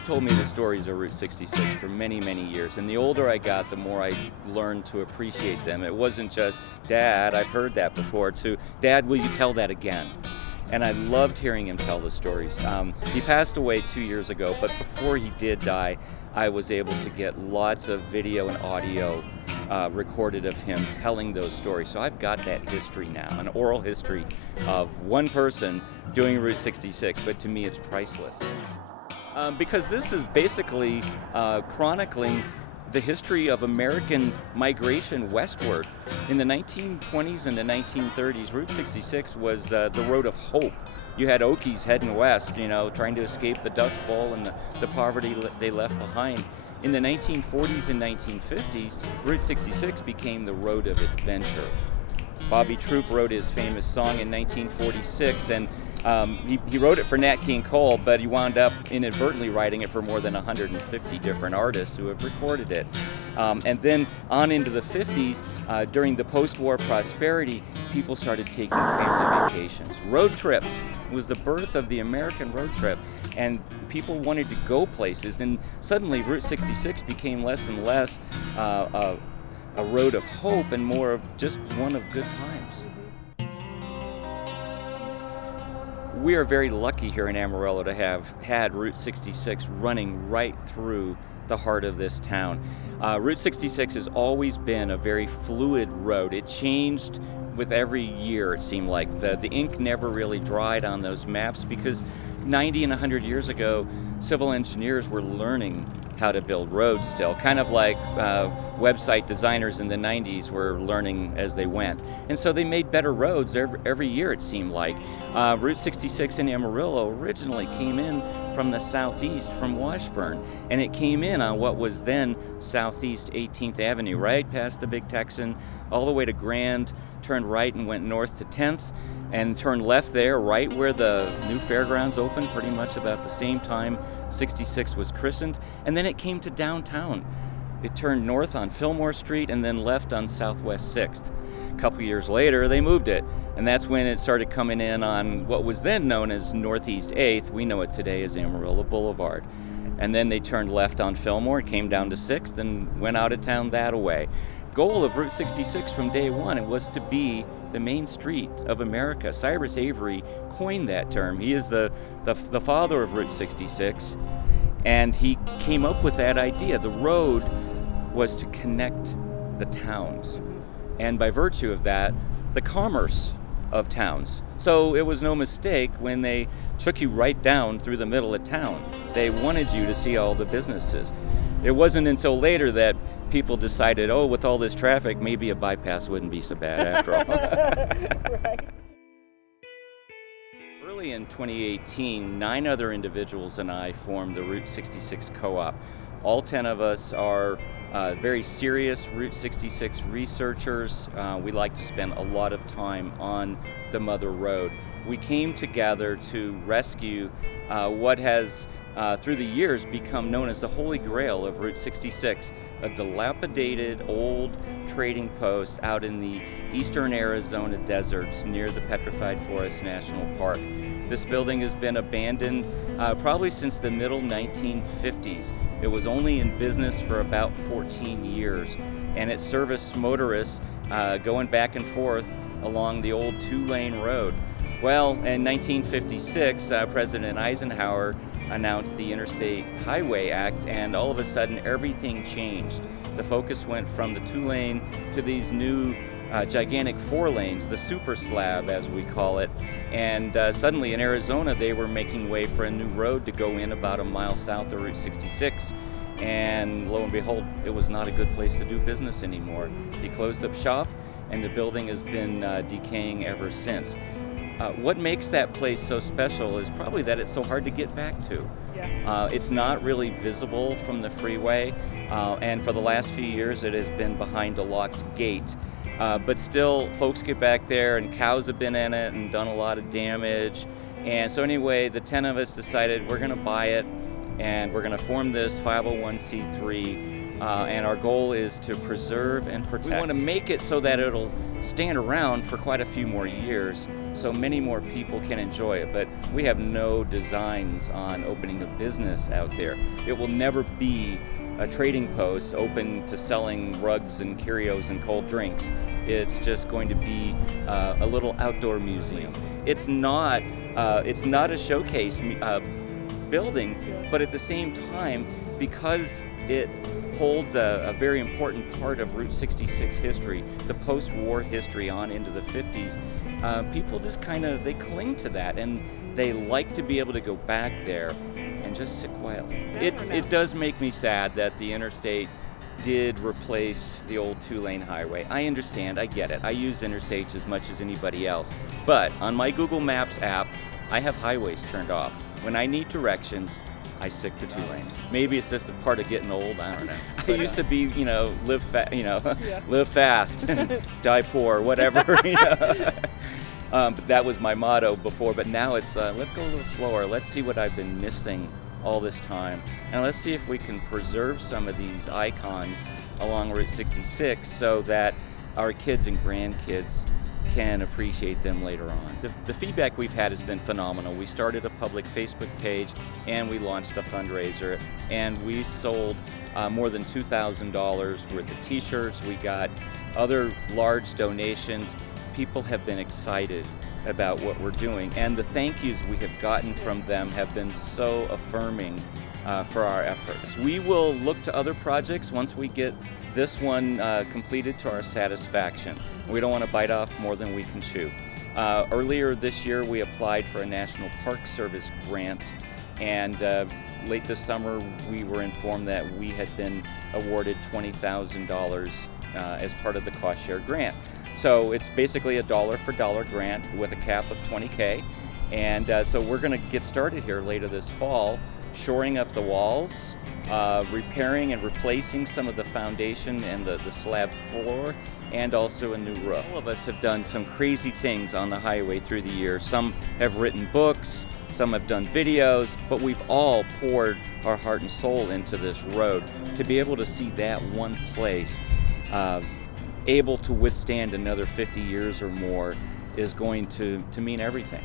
Dad told me the stories of Route 66 for many, many years, and the older I got, the more I learned to appreciate them. It wasn't just, Dad, I've heard that before, to, Dad, will you tell that again? And I loved hearing him tell the stories. He passed away 2 years ago, but before he did die, I was able to get lots of video and audio recorded of him telling those stories. So I've got that history now, an oral history of one person doing Route 66, but to me it's priceless. Because this is basically chronicling the history of American migration westward. In the 1920s and the 1930s, Route 66 was the road of hope. You had Okies heading west, you know, trying to escape the Dust Bowl and the poverty they left behind. In the 1940s and 1950s, Route 66 became the road of adventure. Bobby Troup wrote his famous song in 1946, and he wrote it for Nat King Cole, but he wound up inadvertently writing it for more than 150 different artists who have recorded it. And then on into the 50s, during the post-war prosperity, people started taking family vacations. Road trips was the birth of the American road trip, and people wanted to go places, and suddenly Route 66 became less and less a road of hope and more of just one of good times. We are very lucky here in Amarillo to have had Route 66 running right through the heart of this town. Route 66 has always been a very fluid road. It changed with every year, it seemed like. The ink never really dried on those maps because 90 and 100 years ago, civil engineers were learning how to build roads still, kind of like website designers in the 90s were learning as they went. And so they made better roads every year, it seemed like. Route 66 in Amarillo originally came in from the southeast from Washburn, and it came in on what was then Southeast 18th Avenue, right past the Big Texan, all the way to Grand, turned right and went north to 10th, and turned left there, right where the new fairgrounds opened, pretty much about the same time 66 was christened, and then it came to downtown. It turned north on Fillmore Street and then left on Southwest 6th. A couple years later, they moved it, and that's when it started coming in on what was then known as Northeast 8th. We know it today as Amarillo Boulevard. And then they turned left on Fillmore, came down to 6th, and went out of town that way. Goal of Route 66 from day one, it was to be the main street of America. Cyrus Avery coined that term. He is the father of Route 66, and he came up with that idea. The road was to connect the towns, and by virtue of that, the commerce of towns. So it was no mistake when they took you right down through the middle of town. They wanted you to see all the businesses. It wasn't until later that people decided, oh, with all this traffic, maybe a bypass wouldn't be so bad after all. Right. Early in 2018, 9 other individuals and I formed the Route 66 Co-op. All 10 of us are very serious Route 66 researchers. We like to spend a lot of time on the Mother Road. We came together to rescue what has, through the years, become known as the Holy Grail of Route 66, a dilapidated old trading post out in the eastern Arizona deserts near the Petrified Forest National Park. This building has been abandoned probably since the middle 1950s. It was only in business for about 14 years, and it serviced motorists going back and forth along the old 2-lane road. Well, in 1956, President Eisenhower announced the Interstate Highway Act, and all of a sudden everything changed. The focus went from the 2-lane to these new gigantic 4 lanes, the super slab as we call it, and suddenly in Arizona they were making way for a new road to go in about a mile south of Route 66, and lo and behold, it was not a good place to do business anymore. He closed up shop, and the building has been decaying ever since. What makes that place so special is probably that it's so hard to get back to. Yeah. It's not really visible from the freeway, and for the last few years it has been behind a locked gate. But still, folks get back there, and cows have been in it and done a lot of damage. And so anyway, the 10 of us decided we're going to buy it, and we're going to form this 501c3 and our goal is to preserve and protect. We want to make it so that it'll stand around for quite a few more years, so many more people can enjoy it. But we have no designs on opening a business out there. It will never be a trading post open to selling rugs and curios and cold drinks. It's just going to be a little outdoor museum. It's not a showcase building, but at the same time, because it holds a very important part of Route 66 history, the post-war history on into the 50s, people just they cling to that, and they like to be able to go back there and just sit quietly. It does make me sad that the interstate did replace the old 2-lane highway. I understand, I get it. I use interstates as much as anybody else. But on my Google Maps app, I have highways turned off. When I need directions, I stick to 2 lanes. Maybe it's just a part of getting old, I don't know. I used to be, live fast, die poor, whatever. But that was my motto before, but now it's let's go a little slower. Let's see what I've been missing all this time, and let's see if we can preserve some of these icons along Route 66 so that our kids and grandkids can appreciate them later on. The feedback we've had has been phenomenal. We started a public Facebook page and we launched a fundraiser, and we sold more than $2,000 worth of t-shirts. We got other large donations. People have been excited about what we're doing, and the thank yous we have gotten from them have been so affirming for our efforts. We will look to other projects once we get this one completed to our satisfaction. We don't want to bite off more than we can chew. Earlier this year, we applied for a National Park Service grant, and late this summer, we were informed that we had been awarded $20,000 as part of the cost share grant. So it's basically a dollar-for-dollar grant with a cap of $20K, and so we're going to get started here later this fall, shoring up the walls, repairing and replacing some of the foundation and the slab floor, and also a new roof. All of us have done some crazy things on the highway through the years. Some have written books, some have done videos, but we've all poured our heart and soul into this road. To be able to see that one place able to withstand another 50 years or more is going to mean everything.